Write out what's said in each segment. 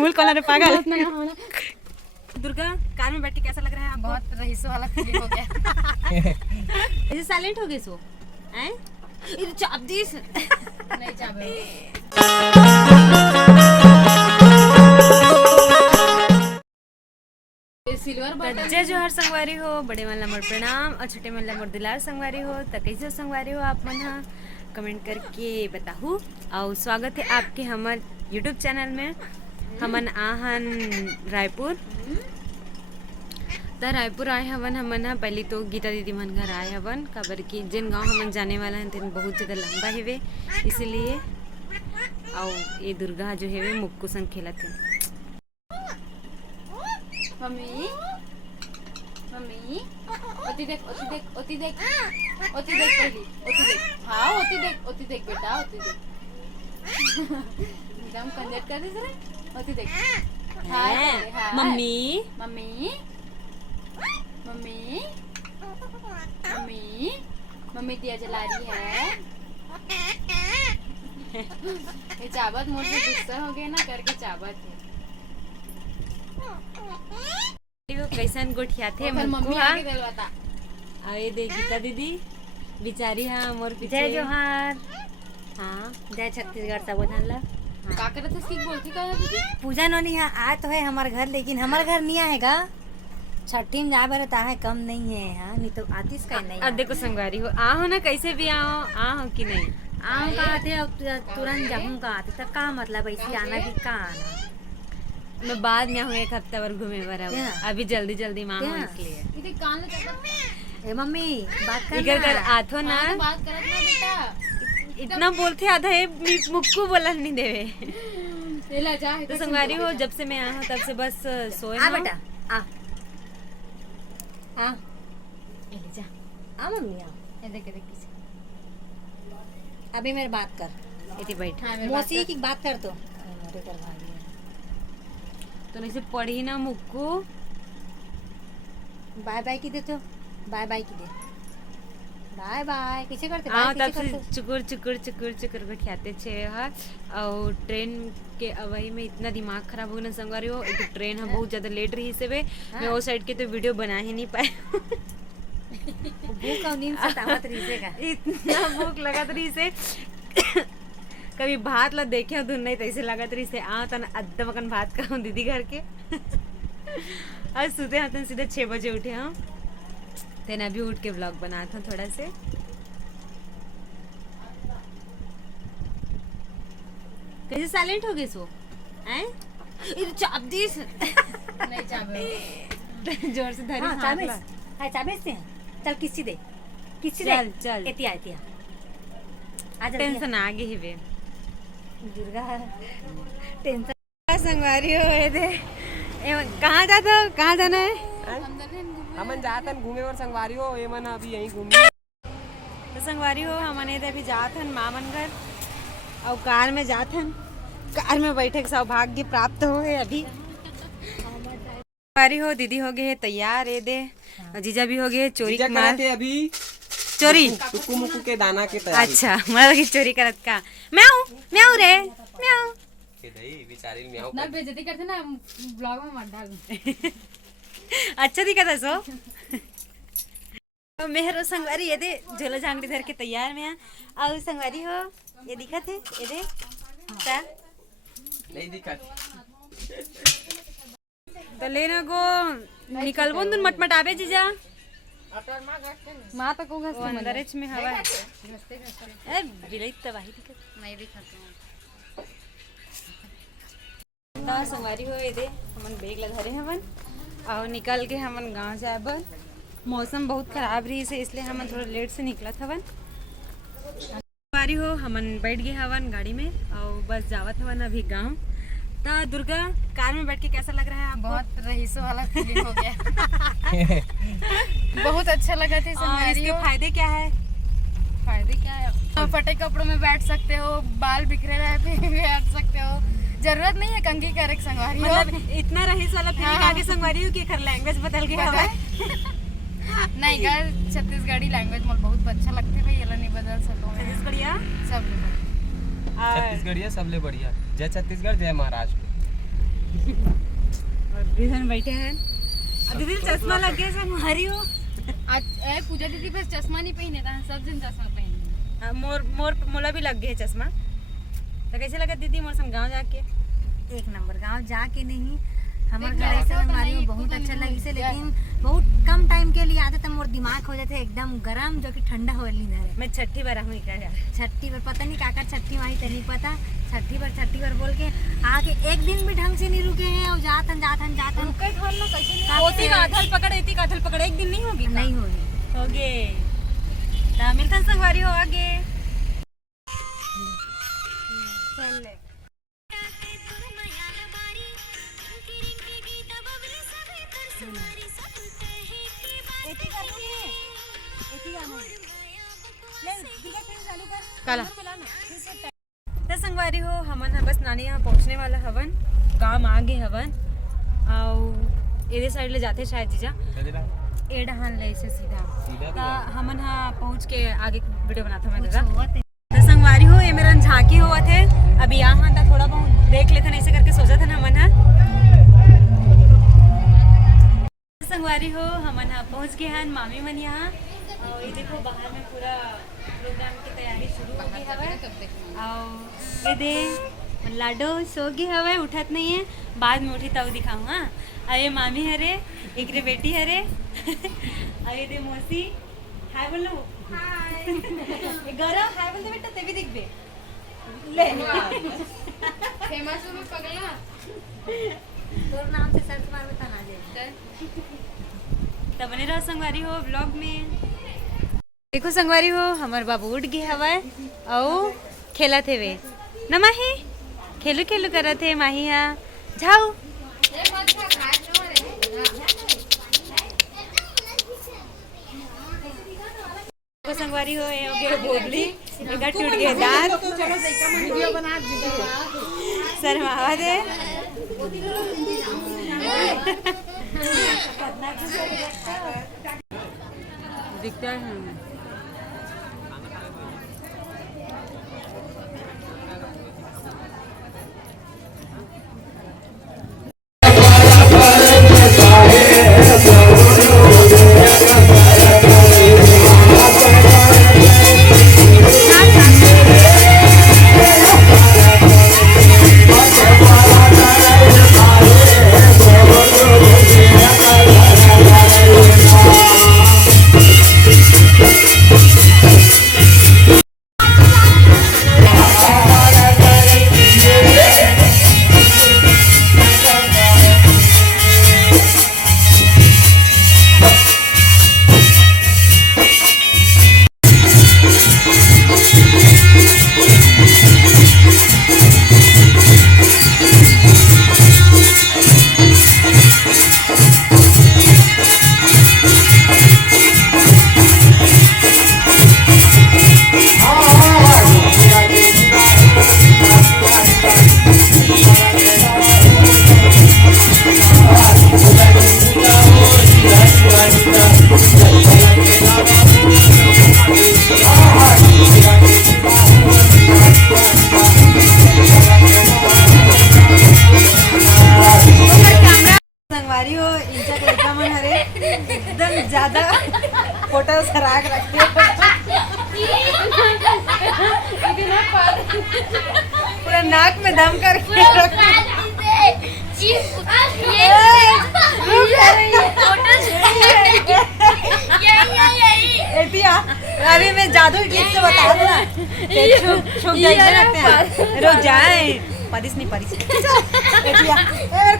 मूल कॉलर है पागल। दुर्गा कार में बैठ के कैसा लग रहा है आपको? बहुत रईसों वाला फीलिंग हो गया। ऐसे साइलेंट हो गए सो हैं? ये चाप दी नहीं चाबे सिल्वर बटन जय जोहर संगवारी हो, बड़े वाला मोर प्रणाम और छोटे वाला मोर दुलार संगवारी हो। तो कैसे संगवारी हो आप मन हा कमेंट करके बताहू। और स्वागत है आपके हमार यूट्यूब चैनल में। हमन आहन रायपुर। तो रायपुर आए हवन हमन हा पहले तो गीता दीदी मन घर आए हवन, काबर की जिन गांव हमन जाने वाला है तेन बहुत ज़्यादा लंबा हेवे, इसलिए। और ये दुर्गा जो हेवे मुक्कू संग खेलत है। मम्मी मम्मी ओती देख ओती देख ओती देख ओती देख पहली ओती देख। हाँ ओती देख बेटा ओती देख। एकदम कंजट कर दे जरा। ओती देख। हाय हाय mummy mummy mummy mummy mummy दिया जला रही है। ये चाबत मोर से गुस्सा हो गया ना करके चाबत है। कैसन गोठिया थे मम्मी आके दिलवाता। आए दे गीता दीदी बिचारी हाँ मोर पीछे। जय जोहार। हाँ जय छत्तीसगढ़ सब ला। का करत है सीख बोलती का दीदी? पूजा नोनी यहाँ आ तो है हमारे घर, लेकिन हमारे घर नहीं आएगा। छठी में जा बरता है कम नहीं है। हाँ नहीं तो आतिश का नहीं। अब देखो संगवारी हो आओ ना, कैसे भी आओ कि नहीं आऊँ का आते तुरंत जाऊँ का आते तक का मतलब ऐसे आना भी का आना। मैं बाद में आऊँ एक हफ्ता भर घूमे भर अभी जल्दी जल्दी माँ हूँ इसलिए। इधर कान ले चला। ए मम्मी बात कर इधर कर आथो ना बात करत ना बेटा। इतना बोलते आधा है मुक्कू बोलन नहीं देवे। ले जा। तो संगवारी हो जब से मैं आया हूँ तब से बस सोए आ बेटा आ आ ले जा। आ मम्मी आ ये देख देख किसी। अभी मेरी बात कर। इतनी बैठ हाँ मेरी बात मौसी की बात कर तो अरे कर भाई तो नहीं से पढ़ी ना मुक्कू। बाय बाय की दे तो बाय बाय की दे बाय बाय कैसे करते हाँ बाय तब कैसे से करते चुकुर चुकुर चुकुर चुकुर को खियाते छे हा। और ट्रेन के अवही में इतना दिमाग खराब हो गया संगवारी हो। एक तो ट्रेन है बहुत ज्यादा लेट रही से वे मैं वो साइड के तो वीडियो बना ही नहीं पाए। भूख और नींद से तावत रही का इतना भूख लगत रही से कभी भात ला देखे हो धुन नहीं तो ऐसे लगत रही से आ तन अद्धा मकन भात खाऊं दीदी घर के। आज सुते हाथन सीधे 6 बजे उठे हम तेन अभी उठ के व्लॉग बना था थोड़ा से। कैसे साइलेंट हो गए सो हैं? ये चाप दी नहीं चाबे जोर से धरी हाँ हाथ चाबेस ला। हाय चाबेस दे चल किसी दे चल चल एतिया एतिया आ जा टेंशन आ गई वे दुर्गा टेंशन संगवारी हो दे कहाँ जाता हो? कहाँ जाना है? हमन जातन घूमे और संगवारी हो ये मन अभी यहीं घूमी। तो संगवारी हो हमने तो अभी जातन मामन घर और कार में जातन कार में बैठे के सौभाग्य प्राप्त हो है अभी। संगवारी हो दीदी हो गए है तैयार ये दे और जीजा भी हो गए चोरी जीजा के माल करते अभी चोरी। टुकु मुकु के दाना के तैयारी। अच्छा मतलब कि चोरी करत का म्याऊ म्याऊ रे म्याऊ। के दई बेचारी म्याऊ ना बेइज्जती करते ना ब्लॉग में मत डाल। अच्छा दिखा था सो। मेहरो संगवारी ये दे झोला झांगड़ी धर के तैयार में और संगवारी हो ये दिखा थे ये दे ता नहीं दिखत। तो लेना को निकलबो तुम मटमटाबे जीजा माँ तो को घस वो अंदरच में हवा है। ए बिलाई तबाही दिखत नहीं दिखाते हैं। तो संगवारी हो ये दे हमन बैग ला धरे हमन और निकल के हमन गांव जाबन। मौसम बहुत खराब रही से इसलिए हमन थोड़ा लेट से निकलत हवन। संगवारी हो हमन बैठ गए हवन गाड़ी में और बस जावत हवन अभी गांव। तो दुर्गा कार में बैठ के कैसा लग रहा है आपको? बहुत रईसों वाला फीलिंग हो गया। बहुत अच्छा लगा थी और संगवारी इसके हो। फायदे क्या है? फायदे क्या है? फटे कपड़ों में बैठ सकते हो, बाल बिखरे रहे पे बैठ सकते हो, जरूरत नहीं है कंघी करे संगवारी हो। मतलब इतना रईस वाला फीलिंग आगे संगवारी हो कि खर लैंग्वेज बदल गया हवा। नहीं गर छत्तीसगढ़ी लैंग्वेज मोल बहुत अच्छा लगते भाई, ये नहीं बदल सको मैं छत्तीसगढ़िया सब छत्तीसगढ़िया सबले बढ़िया। जय छत्तीसगढ़ जय महाराष्ट्र। और दीदी बैठे हैं। दीदी चश्मा लग गया संगवारी हो। आज पूजा दीदी बस चश्मा नहीं पहने था, सब दिन चश्मा पहने। मोर मोला भी लग गया चश्मा। तो कैसे लगा दीदी मौसम गांव जाके? एक नंबर गांव जाके नहीं, हमारे घर ऐसे संगवारी में बहुत अच्छा लगी से, लेकिन बहुत कम टाइम के लिए आते तो मोर दिमाग हो जाते एकदम गरम, जो कि ठंडा हो ली है। मैं छठी बार हूँ क्या यार। छठी बार पता नहीं काका छठी माही तो नहीं पता, छठी बार बोल के आगे एक दिन भी ढंग से नहीं रुके हैं और जातन ओती का आधल पकड़, एती का आधल पकड़, एक दिन नहीं होगी? नहीं होगी। होगे तो मिलता संगवारी हो आगे। चल ले। काला तो संगवारी हो हमन बस नानी यहाँ पहुँचने वाला हवन, काम आ गए हवन और एदे साइड ले जाते शायद जीजा एडहान ले से सीधा तो हमन हाँ पहुँच के आगे वीडियो बनाता मैं दादा। तो संगवारी हो ये मेरा झांकी हुआ थे, अभी यहाँ था थोड़ा बहुत देख लेते ऐसे करके सोचा था ना हमन हाँ। संगवारी हो हमन हाँ पहुँच गए हैं मामी मन यहाँ और ये देखो बाहर में पूरा प्रोग्राम की तैयारी शुरू हो गई है और ये दे लाडो सो गई हवे, उठत नहीं है, बाद में उठी तब दिखाऊँ। हाँ और ये मामी हरे, एक रे बेटी हरे और ये दे मौसी हाय बोलो, हाय गौरव हाय बोलते बेटा ते भी दिख बे ले फेमस में पगला तोर नाम से सर्च मार बता ना दे। तो बने रहो संगवारी हो ब्लॉग में। देखो संगवारी हो हमार बाबू उठ गए हवा और खेला थे वे न माही, खेलू खेलू करा थे माही यहाँ जाओ। तो संगवारी हो ये हो गया बोबली, एक टूट गया दांत, शर्मावा दे दिखता है। एकदम ज्यादा फोटो सराग रखते पूरा नाक में दम करके अभी मैं जादू ट्रिक से बता दूँ ना, रखते हैं रुक जाए परिस नहीं परिस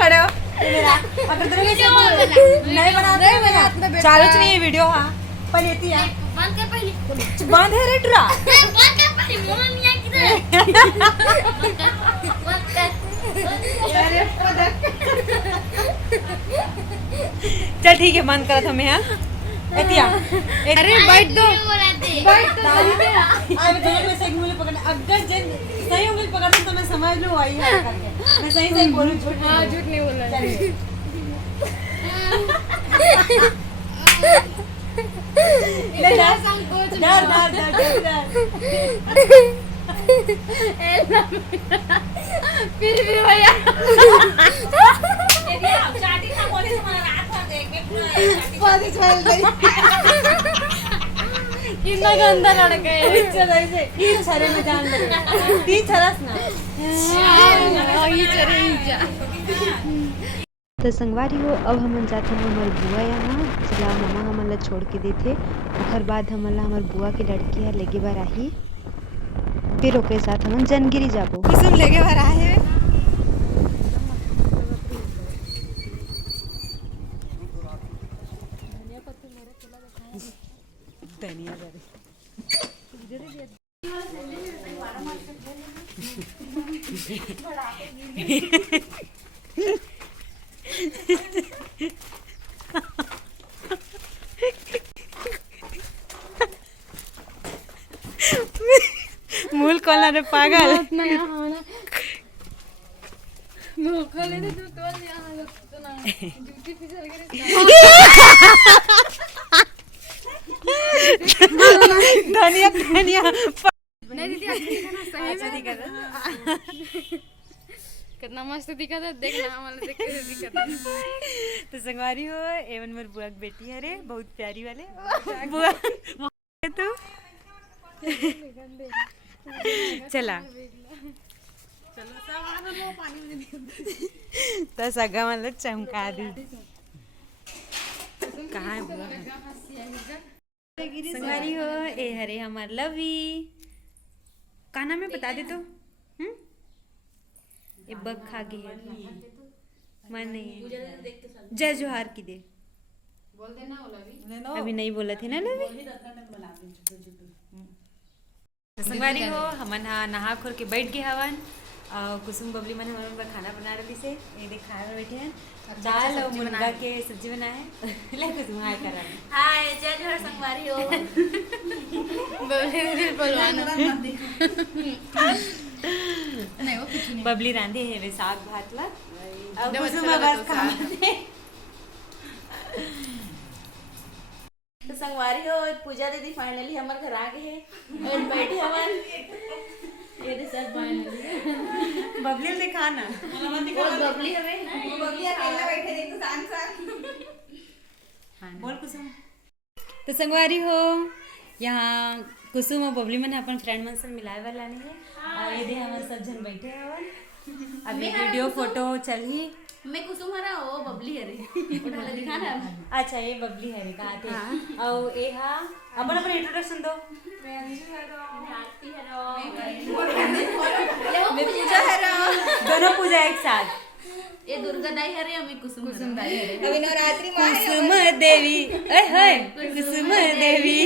खड़े हो अगर नहीं बना चालू नहीं है वीडियो। हाँ पर बंद है रे ड्रा चल ठीक है बंद करा था मैं। हाँ अरे बैठ दो अगर सही उंगली पकड़ती तो मैं समझ लूँ वही है करके मैं सही सही बोलूँ झूठ नहीं बोलना फिर भी भैया कितना गंदा लड़का है छरे में जान लगे ती छरस ना तो संगवारी हो अब हमन जाते हैं हमार बुआ यहाँ चला मामा हमन ला छोड़ के देथे ओकर बाद हमन ला हमार बुआ के लड़की है लेगे बार आही फिर ओके साथ हमन जनगिरी जाबो कुसुम लेगे बार आए धनिया मूल कोला रे पागल धनिया धनिया नहीं दीदी सही में कितना मस्त दिखा था देखना हमारा देख के दिखा था तो संगवारी हो एवन मोर बुआ की बेटी है रे बहुत प्यारी वाले बुआ तू चला तो सगा मतलब चमका दी कहाँ है बुआ संगवारी हो ए हरे हमार लवी का नाम है बता दे तो ये बग खा गई है मन नहीं है जय जोहार की दे बोल देना वो लवी अभी नहीं बोला थे ना लवी संगवारी हो हमन हा नहा खोर के बैठ गए हवन और कुसुम बबली मन हमन का खाना बना रही से ये देख खा रहे बैठे हैं दाल और मुनगा के सब्जी बनाए हैं ले कुसुम हाय कर रहा है हाय जय जोहर संगवारी हो बोले बोलवाना नहीं वो कुछ नहीं बबली रांधे है वे साग भात ला और जब कुसुम अच्छा लगा बस तो खा तो संगवारी हो पूजा दीदी फाइनली हमारे घर आ गए हैं और बैठे हवन ये दे सब फाइनली बबली दिखा ना बबली हमें बबली अकेला बैठे देख तो शान बोल कुसुम तो संगवारी हो यहाँ कुसुम और बबली मन अपन फ्रेंड मन से मिलाए वाला नहीं है और ये दे हम सब जन बैठे हवन अभी वीडियो फोटो चल ही मैं कुसुम हरा हो बबली हरे उठाला दिखा ना अच्छा ये बबली है रे कहा थे और ए हा अपन अपन इंट्रोडक्शन दो आरती हरो मैं पूजा हरो दोनों पूजा एक साथ ये दुर्गा दाई हरे हमें कुसुम दाई हरे अभी नवरात्रि में कुसुम देवी ए हाय कुसुम देवी